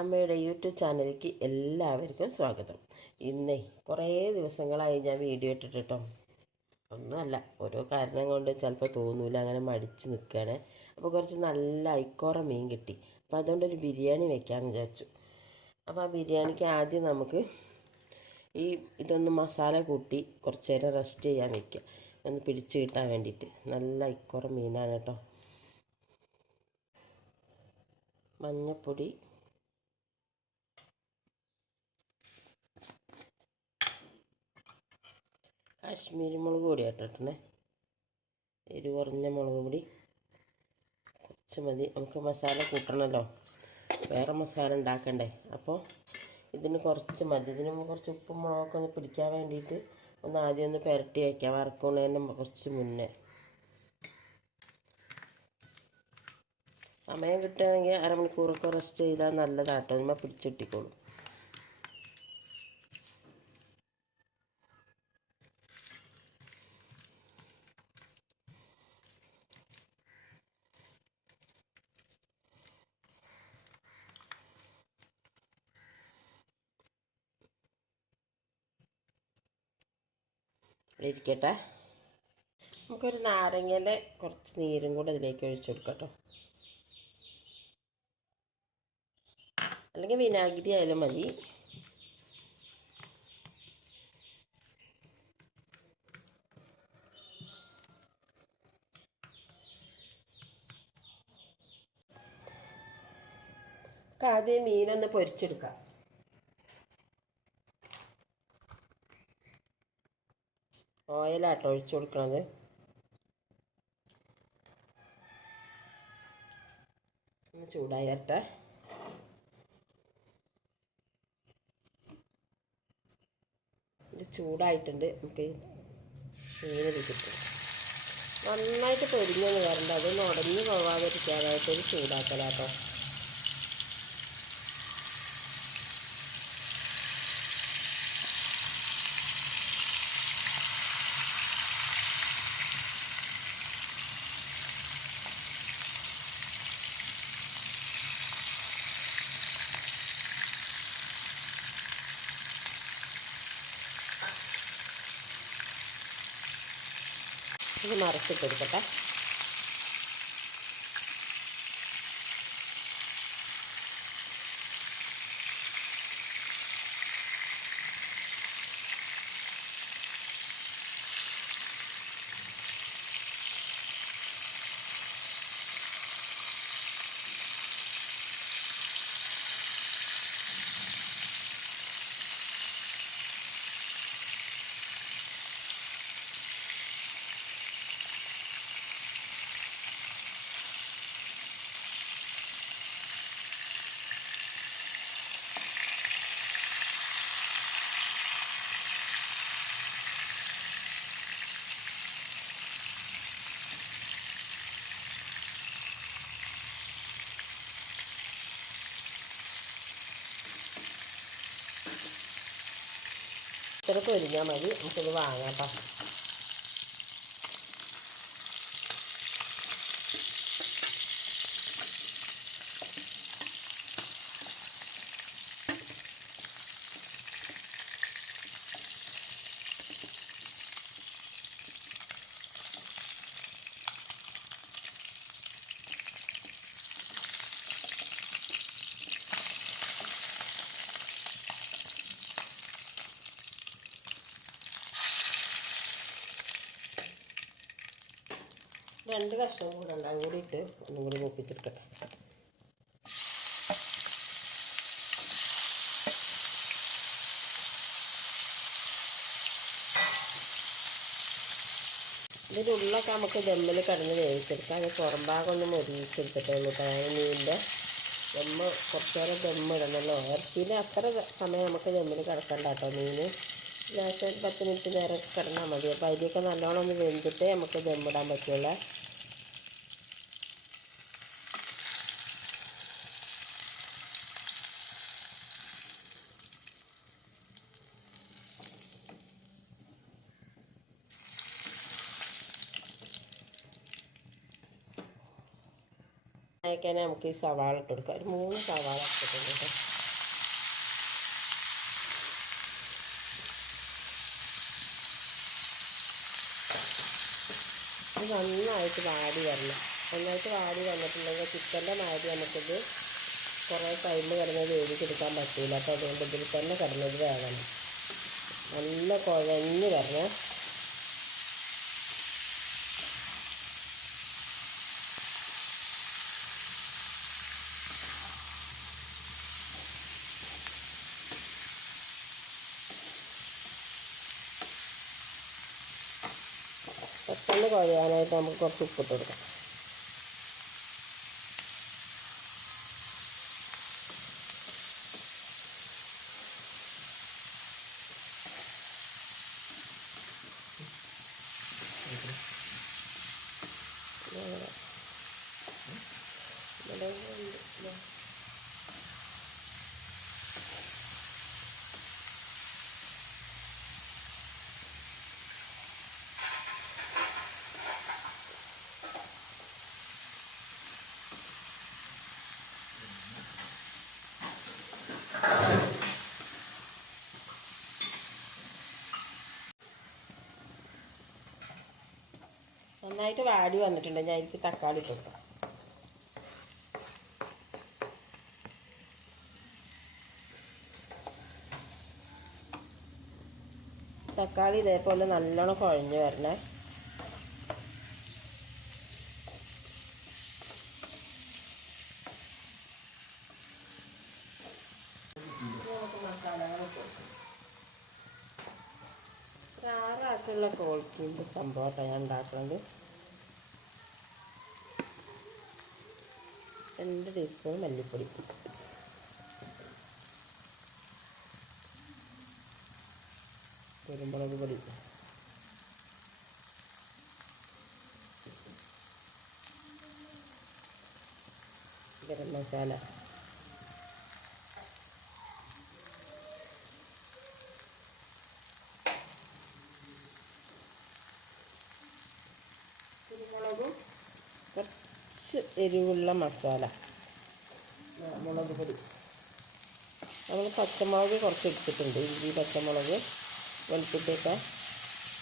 അമ്മയുടെ യൂട്യൂബ് ചാനലിലേക്ക് എല്ലാവർക്കും സ്വാഗതം. ഇന്നേ കുറേ ദിവസങ്ങളായി ഞാൻ വീഡിയോ ഇട്ടിട്ടോ ഒന്നുമല്ല ഓരോ കാരണം കൊണ്ട് ചിലപ്പോൾ തോന്നൂല അങ്ങനെ മടിച്ച് നിൽക്കുകയാണ്. അപ്പോൾ കുറച്ച് നല്ല ഐക്കോറ മീൻ കിട്ടി. അപ്പോൾ അതുകൊണ്ടൊരു ബിരിയാണി വെക്കാമെന്ന് വിചാരിച്ചു. അപ്പോൾ ആ ബിരിയാണിക്ക് ആദ്യം നമുക്ക് ഈ ഇതൊന്ന് മസാല കൂട്ടി കുറച്ച് നേരം റെസ്റ്റ് ചെയ്യാൻ വെക്കുക. ഒന്ന് പിടിച്ച് കിട്ടാൻ വേണ്ടിയിട്ട്. നല്ല ഐക്കോറ മീനാണ് കേട്ടോ. മഞ്ഞപ്പൊടി കാശ്മീരി മുളക് പൊടി ഇട്ടിട്ടേ എരി കുറഞ്ഞ മുളക് പൊടി. കുറച്ച് മതി. നമുക്ക് മസാല കൂട്ടണമല്ലോ വേറെ മസാല ഉണ്ടാക്കണ്ടേ? അപ്പോൾ ഇതിന് കുറച്ച് മതി. ഇതിന് കുറച്ച് ഉപ്പും മുളകൊക്കെ ഒന്ന് പിടിക്കാൻ വേണ്ടിയിട്ട് ഒന്ന് ആദ്യം ഒന്ന് പുരട്ടി വയ്ക്കാം. വറക്കുന്നതിന് കുറച്ച് മുന്നേ. സമയം കിട്ടുകയാണെങ്കിൽ അരമണിക്കൂറൊക്കെ റെസ്റ്റ് ചെയ്താൽ നല്ലതാട്ടോ. നമ്മൾ പിടിച്ചിട്ടിക്കോളും ഇവിടെ ഇരിക്കട്ടെ നമുക്കൊരു നാരങ്ങയിലെ കുറച്ച് നീരും കൂടെ ഇതിലേക്ക് ഒഴിച്ചു കൊടുക്കട്ടോ. അല്ലെങ്കിൽ വിനാഗിരി ആയാലും മതി. ആദ്യം മീനൊന്ന് പൊരിച്ചെടുക്കാം. ഓയിലാട്ടോ ഒഴിച്ചു കൊടുക്കണത്. ഒന്ന് ചൂടായി വരട്ടെ. ഇത് ചൂടായിട്ടുണ്ട്. നമുക്ക് മീനിൽ കിട്ടും. നന്നായിട്ട് പൊരിഞ്ഞൊന്ന് വരണ്ട. അതൊന്ന് ഉടഞ്ഞു പോവാതിരിക്കാനായിട്ട് ഒരു ചൂടാക്കലാട്ടോ. ഇത് മറച്ചിട്ടെടുക്കട്ടെ ഇത്ര പൊരിഞ്ഞാൽ മതി. നമുക്കിത് വാങ്ങാം കേട്ടോ രണ്ട് കഷ്ണം കൂടെ ഉണ്ട്. അങ്ങോട്ട് ഇട്ട് ഒന്നും കൂടി മൂപ്പിച്ചെടുക്കട്ടെ. ഇതിന്റെ ഉള്ളൊക്കെ നമുക്ക് ദമ്മിൽ കിടന്ന് വേവിച്ചെടുക്കാം. അത് പുറം ഭാഗം ഒന്ന് മൊരിയിച്ചെടുത്തിട്ട് നമുക്ക് മീനിന്റെ ദമ്മ് കുറച്ച് നേരം ദമ്മ് ഇടണമല്ലോ ഇറച്ചിയിൽ അത്ര സമയം നമുക്ക് ദമ്മിൽ കിടക്കണ്ട കേട്ടോ മീൻ. ലാസ്റ്റ് പത്ത് മിനിറ്റ് നേരം കിടന്നാൽ മതി. അപ്പോൾ അതിലേക്ക് നല്ലോണം ഒന്ന് വെന്തിട്ടേ നമുക്ക് ദമ്മിടാൻ പറ്റുള്ളൂ. അയക്കാൻ നമുക്ക് ഈ സവാള ഇട്ട് കൊടുക്കാം. ഒരു മൂന്ന് സവാള ഇട്ടിട്ടുണ്ട് കേട്ടോ. നന്നായിട്ട് വാടി വരണം. നന്നായിട്ട് വാടി വന്നിട്ടുണ്ടെങ്കിൽ ചിക്കന്റെ മാതിരി നമുക്കിത് കുറേ ടൈം കിടന്ന് വേവിച്ചെടുക്കാൻ പറ്റില്ല. അപ്പോൾ അതുകൊണ്ട് ഇതിൽ തന്നെ കിടന്നത് വേണം നല്ല കുഴഞ്ഞ് വരണം. പെട്ടെന്ന് കുഴയാനായിട്ട് നമുക്ക് കുറച്ച് ഉപ്പിട്ട് കൊടുക്കാം. നന്നായിട്ട് വാടി വന്നിട്ടുണ്ട്. ഞാൻ എനിക്ക് തക്കാളി ഇട്ടിട്ട് തക്കാളി ഇതേപോലെ നല്ലോണം കുഴഞ്ഞ് വരണേ. ആറാക്കുള്ള കോഴിക്കുണ്ട് സംഭവമായിട്ടാണ് ഞാൻ ഉണ്ടാക്കുന്നത് രണ്ട് ടീസ്പൂൺ മല്ലിപ്പൊടി. കുരുമുളക് പൊടി. ഗരം മസാല കുരുമുളകും കുറച്ച് എരിവുള്ള മസാല. മുളക് പൊടി. നമ്മൾ പച്ചമുളക് കുറച്ച് എടുത്തിട്ടുണ്ട് ഇഞ്ചി പച്ചമുളക് വെളുത്തുള്ളിയൊക്കെ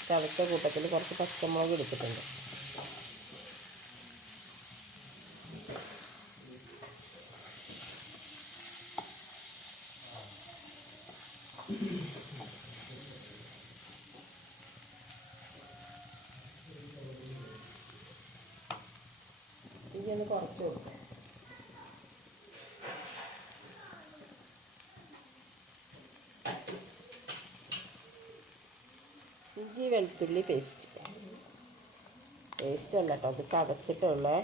ചതച്ച കൂട്ടത്തിൽ കുറച്ച് പച്ചമുളക് എടുത്തിട്ടുണ്ട് ഇഞ്ചി ഒന്ന് കുറച്ച് കൊടുക്കാം ഇഞ്ചി വെളുത്തുള്ളി പേസ്റ്റ് പേസ്റ്റ് അല്ല കേട്ടോ അത് ചതച്ചിട്ടുള്ളേ.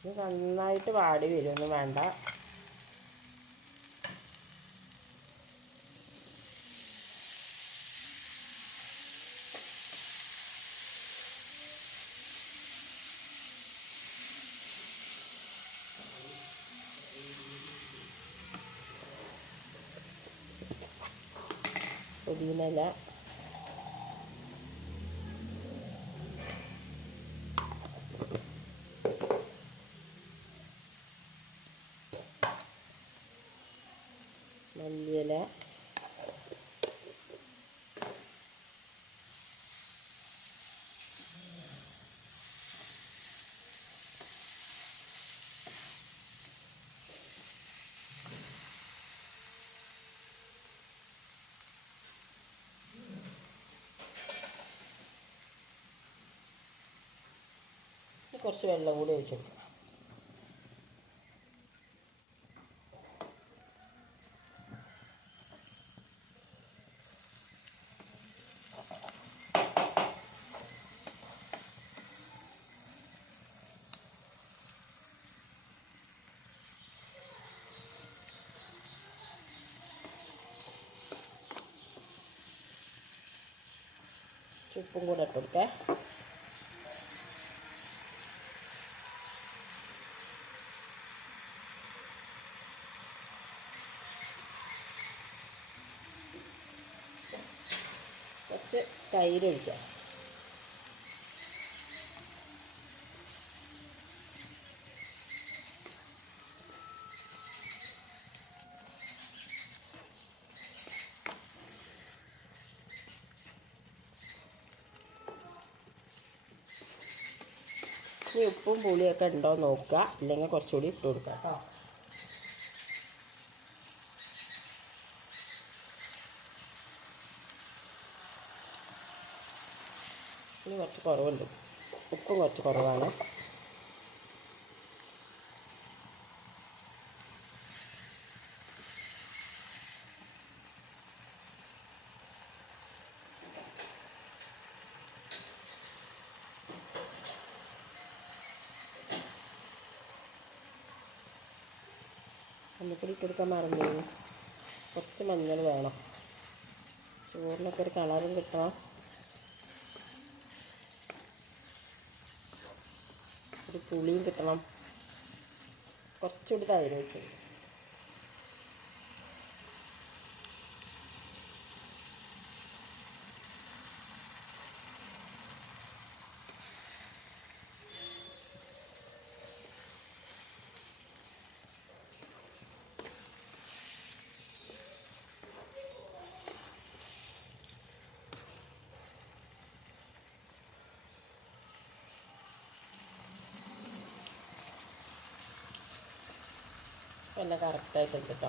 ഇത് നന്നായിട്ട് വാടി വരുമൊന്നും വേണ്ട. പുതിനയില മല്ലിയില ഇനി കുറച്ച് വെള്ളം കൂടി ഒഴിച്ച് കൊടുക്കണം ചുപ്പും കൂടെ ഇട്ട് കൊടുക്കേ തൈരൊഴിക്കാം ഇനി ഉപ്പും പുളിയൊക്കെ ഉണ്ടോ നോക്കുക. അല്ലെങ്കിൽ കുറച്ചുകൂടി ഇട്ട് കൊടുക്കാം കേട്ടോ. കുറവുണ്ട്. ഉപ്പും കുറച്ച് കുറവാണ്. മഞ്ഞപ്പൊടി ഇട്ടെടുക്കാൻ മറന്നു കുറച്ച് മഞ്ഞൾ വേണം. ചോറിനൊക്കെ ഒരു കളറും കിട്ടണം ഒരു പുളിയും കിട്ടണം. കുറച്ചുകൂടി തൈര് വയ്ക്കും എല്ലാം കറക്റ്റായിട്ടുണ്ട് കേട്ടോ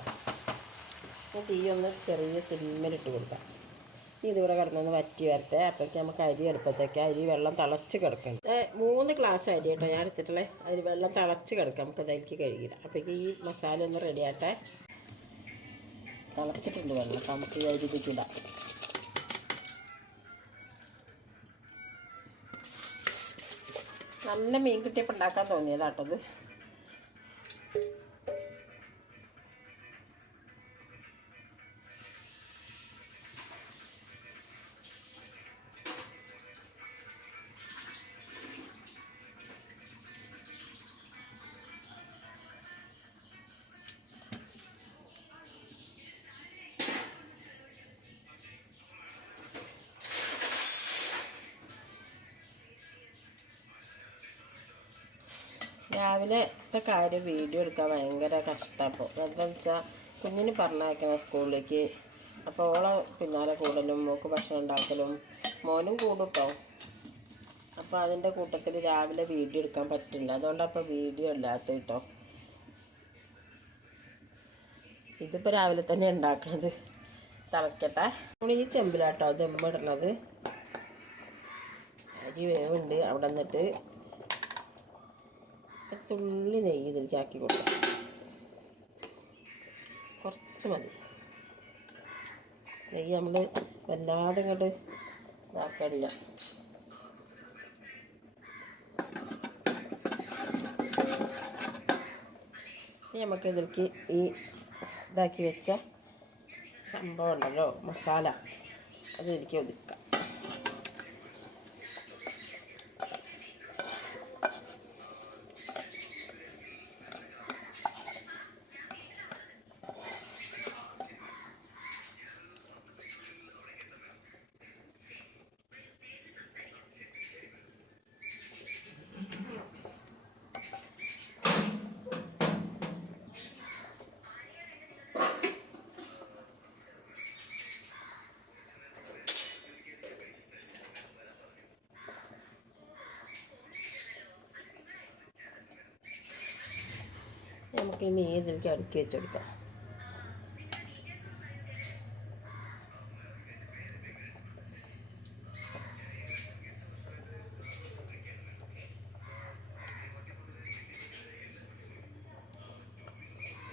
ഞാൻ തീ ഒന്ന് ചെറിയ സിമ്മിലിട്ട് കൊടുക്കാം. ഇനി ഇതിവിടെ കിടന്നൊന്ന് വറ്റി വരട്ടെ. അപ്പോഴേക്ക് നമുക്ക് അരി എടുപ്പത്തേക്ക് അരി വെള്ളം തിളച്ച് കിടക്കണം. മൂന്ന് ഗ്ലാസ് അരി കേട്ടോ ഞാൻ എടുത്തിട്ടുള്ളത് അതിൽ വെള്ളം തിളച്ച് കിടക്കാം. നമുക്ക് ഇതാക്കി കഴുകില്ല അപ്പോഴേക്ക് ഈ മസാല ഒന്ന് റെഡി ആട്ടെ തിളച്ചിട്ടുണ്ട് വെള്ളം. അപ്പോൾ നമുക്ക് ഈ അരി ഇതിക്കിടാം നല്ല മീൻ കിട്ടിയപ്പോൾ ഉണ്ടാക്കാൻ തോന്നിയതാട്ടത് രാവിലത്തെ കാര്യം വീഡിയോ എടുക്കാൻ ഭയങ്കര കഷ്ടപ്പോൾ എന്താണെന്ന് വെച്ചാൽ കുഞ്ഞിന് പറഞ്ഞയക്കണം സ്കൂളിലേക്ക്. അപ്പോൾ ഓളെ പിന്നാലെ കൂടലും മോക്ക് ഭക്ഷണം ഉണ്ടാക്കലും മോനും കൂടും കേട്ടോ അപ്പോൾ അതിന്റെ കൂട്ടത്തിൽ രാവിലെ വീഡിയോ എടുക്കാൻ പറ്റില്ല. അതുകൊണ്ട് അപ്പോൾ വീഡിയോ ഇല്ലാത്ത കേട്ടോ ഇതിപ്പോൾ രാവിലെ തന്നെ ഉണ്ടാക്കണത്. തിളക്കട്ടെ. നമ്മൾ ഈ ചെമ്പിലാട്ടോ ദമ്മിടണത് അരി വേവുണ്ട് അവിടെ നിന്നിട്ട് തുള്ളി നെയ്യ് ഇതിലേക്ക് ആക്കി കൊടുക്കാം. കുറച്ച് മതി. നെയ്യ് നമ്മൾ വല്ലാതെ ഇങ്ങോട്ട് ഇതാക്കാനില്ല ഇനി നമുക്ക് ഇതിലേക്ക് ഈ ഇതാക്കി വെച്ച സംഭവം ഉണ്ടല്ലോ മസാല. അത് ഒതുക്കാം. നമുക്ക് ഈ മീൻ അടുക്കി വെച്ചെടുക്കാം.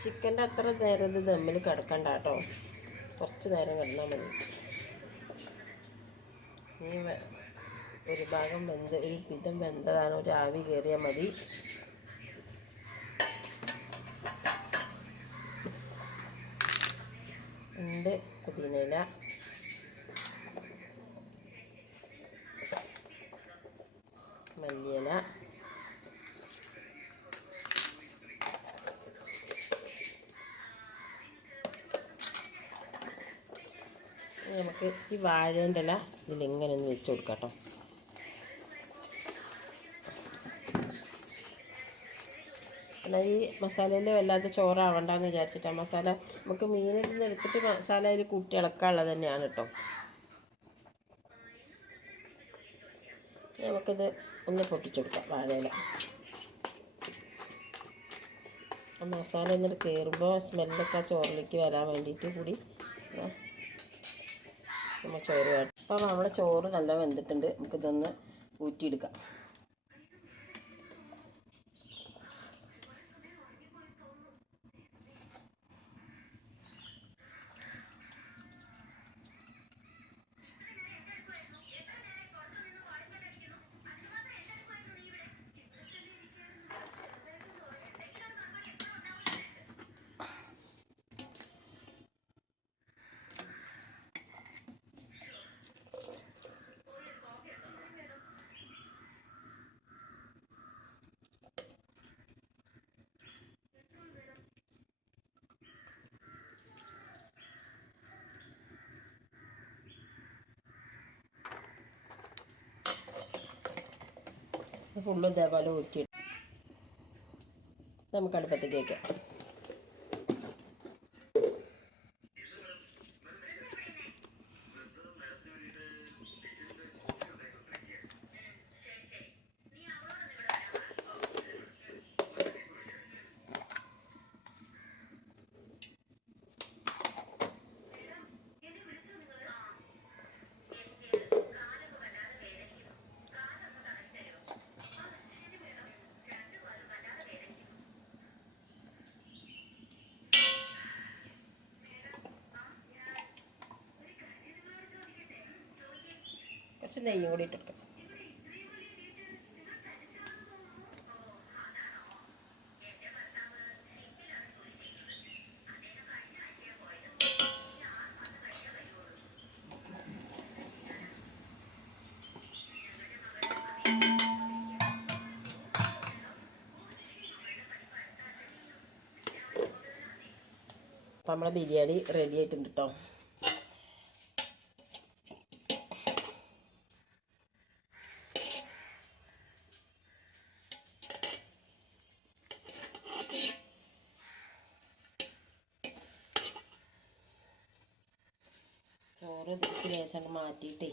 ചിക്കന്റെ അത്ര നേരം ഇത് ദമ്മിൽ കിടക്കണ്ട കേട്ടോ. കുറച്ച് നേരം കിടന്നാൽ മതി. ഈ ഒരു ഭാഗം വെന്ത് ഒരു വിധം വെന്തതാണ്. ഒരു ആവി കയറിയാൽ മതി ഉണ്ട് പുതിനയില മല്ലിയില. നമുക്ക് ഈ വാഴേന്റെ ഇല ഇതിലിങ്ങനെ ഒന്ന് വെച്ച് കൊടുക്കാം കേട്ടോ. പിന്നെ ഈ മസാലയിൽ വല്ലാതെ ചോറാവണ്ടെന്ന് വിചാരിച്ചിട്ടാണ് മസാല നമുക്ക് മീനിൽ നിന്ന് എടുത്തിട്ട് മസാല അതിൽ കൂട്ടി ഇളക്കാനുള്ളത് തന്നെയാണ് കേട്ടോ നമുക്കിത് ഒന്ന് പൊട്ടിച്ചെടുക്കാം വാഴയില. ആ മസാല എന്നിട്ട് കയറുമ്പോൾ സ്മെല്ലൊക്കെ ആ ചോറിലേക്ക് വരാൻ വേണ്ടിയിട്ട് കൂടി നമ്മൾ ചോറ് വേണം അപ്പം നമ്മുടെ ചോറ് നല്ല വെന്തിട്ടുണ്ട് നമുക്കിതൊന്ന് ഊറ്റിയെടുക്കാം. ഫുള്ള് ഇതേപോലെ ഊറ്റിയിട്ട് നമുക്ക് അടുപ്പത്തേക്ക് വയ്ക്കാം കുറച്ച് നെയ്യും കൂടി ഇട്ടെടുക്കാം അപ്പം നമ്മളെ ബിരിയാണി റെഡി ആയിട്ടുണ്ട് കേട്ടോ ചോറ് ഇതിലേക്ക് ലേശം മാറ്റിയിട്ടേ.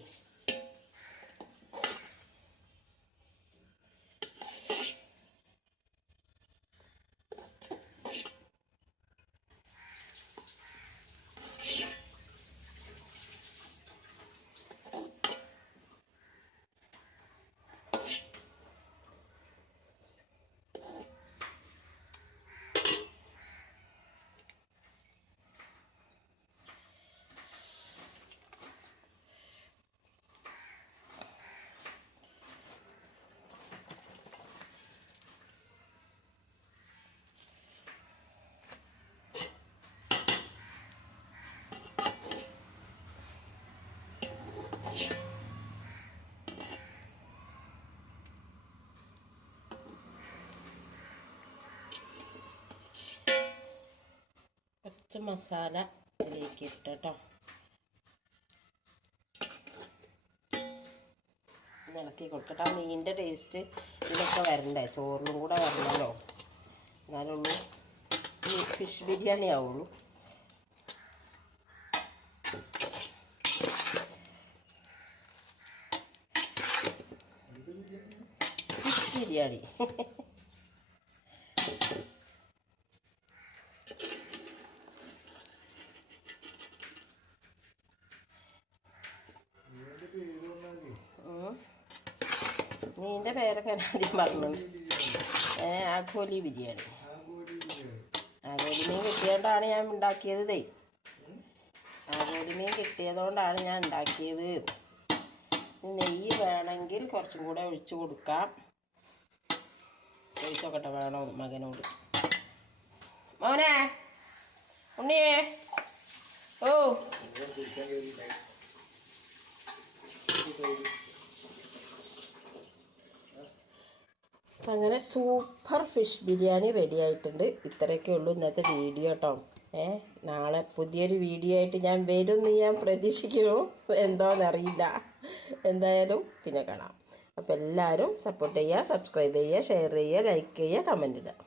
മസാല ഇതിലേക്ക് ഇട്ട് കേട്ടോ ഇളക്കി കൊടുക്കട്ടെ ആ മീനിന്റെ ടേസ്റ്റ് ഇതൊക്കെ വരണ്ടേ? ചോറിനും കൂടെ വരണമല്ലോ എന്നാലുള്ളൂ ഫിഷ് ബിരിയാണി ആവുള്ളൂ. ഫിഷ് ബിരിയാണി ഉം. മീനിന്റെ പറഞ്ഞു ഏ ആഗോലി ബിരിയാണി. മീൻ കിട്ടിയതുകൊണ്ടാണ് ഞാൻ ഉണ്ടാക്കിയത് ദേ. ആഗോലി മീൻ കിട്ടിയതുകൊണ്ടാണ് ഞാൻ ഉണ്ടാക്കിയത്. നെയ്യ് വേണമെങ്കിൽ കുറച്ചും കൂടെ ഒഴിച്ചു കൊടുക്കാം. ഒഴിച്ചോക്കട്ടെ വേണോ മകനോട്. മോനെ ഉണ്ണിയേ. ഓ. അങ്ങനെ സൂപ്പർ ഫിഷ് ബിരിയാണി റെഡി ആയിട്ടുണ്ട്. ഇത്രയൊക്കെ ഉള്ളൂ ഇന്നത്തെ വീഡിയോ കേട്ടോ ഏ നാളെ പുതിയൊരു വീഡിയോ ആയിട്ട് ഞാൻ വരും എന്ന് ഞാൻ പ്രതീക്ഷിക്കുന്നു. എന്തോന്നറിയില്ല എന്തായാലും പിന്നെ കാണാം. അപ്പോൾ എല്ലാവരും സപ്പോർട്ട് ചെയ്യുക സബ്സ്ക്രൈബ് ചെയ്യുക ഷെയർ ചെയ്യുക ലൈക്ക് ചെയ്യുക കമന്റ് ഇടുക.